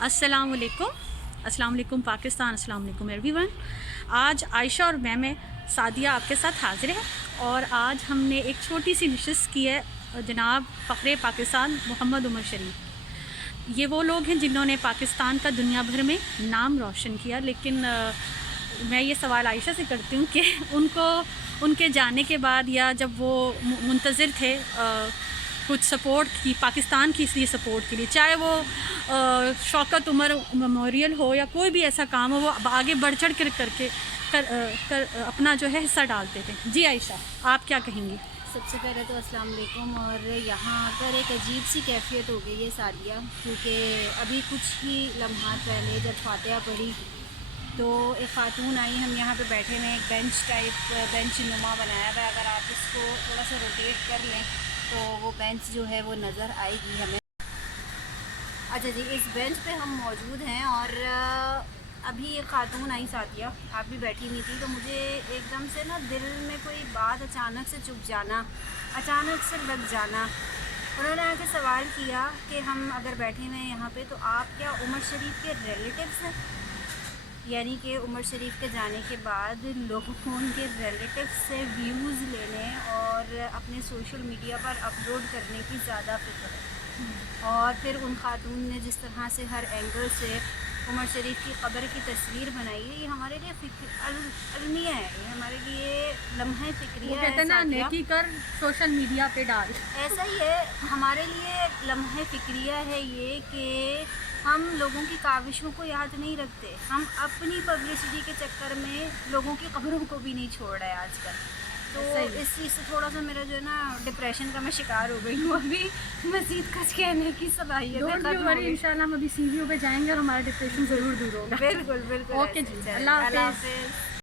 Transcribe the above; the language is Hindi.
अस्सलाम वालेकुम पाकिस्तान, अस्सलाम वालेकुम एवरीवन। आज आयशा और मैं सादिया आपके साथ हाजिर है और आज हमने एक छोटी सी नशिस्त की है जनाब फ़ख्रे पाकिस्तान मोहम्मद उमर शरीफ। ये वो लोग हैं जिन्होंने पाकिस्तान का दुनिया भर में नाम रोशन किया, लेकिन मैं ये सवाल आयशा से करती हूँ कि उनको उनके जाने के बाद या जब वो मुंतज़िर थे कुछ सपोर्ट की पाकिस्तान की इसलिए सपोर्ट के लिए, चाहे वो शौकत उमर मेमोरियल हो या कोई भी ऐसा काम हो, वो आगे बढ़ चढ़ कर अपना जो है हिस्सा डालते थे। जी आयशा, आप क्या कहेंगी? सबसे पहले तो अस्सलाम वालेकुम। और यहाँ आकर एक अजीब सी कैफियत हो गई है सादिया, क्योंकि अभी कुछ ही लम्हात पहले जब फातिहा पढ़ी तो एक ख़ातून आई, हम यहाँ पे बैठे हुए एक बेंच नुमा बनाया हुआ है। अगर आप इसको थोड़ा सा रोटेट कर लें तो वो बेंच जो है वो नज़र आएगी हमें। अच्छा जी, इस बेंच पे हम मौजूद हैं और अभी एक ख़ातून आई सादिया, आप भी बैठी हुई थी, तो मुझे एकदम से ना दिल में कोई बात अचानक से चुप जाना, अचानक से लग जाना। उन्होंने आके सवाल किया कि हम अगर बैठे हुए हैं यहाँ पे तो आप क्या उमर शरीफ के रिलेटिव्स हैं? यानी कि उमर शरीफ के जाने के बाद लोगों को उनके रिलेटिव्स से व्यूज़ लेने और अपने सोशल मीडिया पर अपलोड करने की ज़्यादा फिक्र है। और फिर उन खातून ने जिस तरह से हर एंगल से उमर शरीफ की क़ब्र की तस्वीर बनाई है, ये हमारे लिए अलमिया है, ये हमारे लिए लम्हा फ़िक्रिया है। ना नेकी कर सोशल मीडिया पे डाल, ऐसा ही है, हमारे लिए लम्हा फ़िक्रिया है ये कि हम लोगों की काविशों को याद नहीं रखते, हम अपनी पब्लिसिटी के चक्कर में लोगों की क़ब्रों को भी नहीं छोड़ रहे आजकल। तो इस चीज़ से थोड़ा सा मेरा जो है ना डिप्रेशन का मैं शिकार हो गई हूँ। अभी मज़ीद कुछ कहने की सलाहियत है। इंशाल्लाह हम अभी सीवीओ पे जाएंगे और हमारा डिप्रेशन ज़रूर दूर होगा। बिल्कुल बिल्कुल। ओके जी, अल्लाह हाफ़िज़।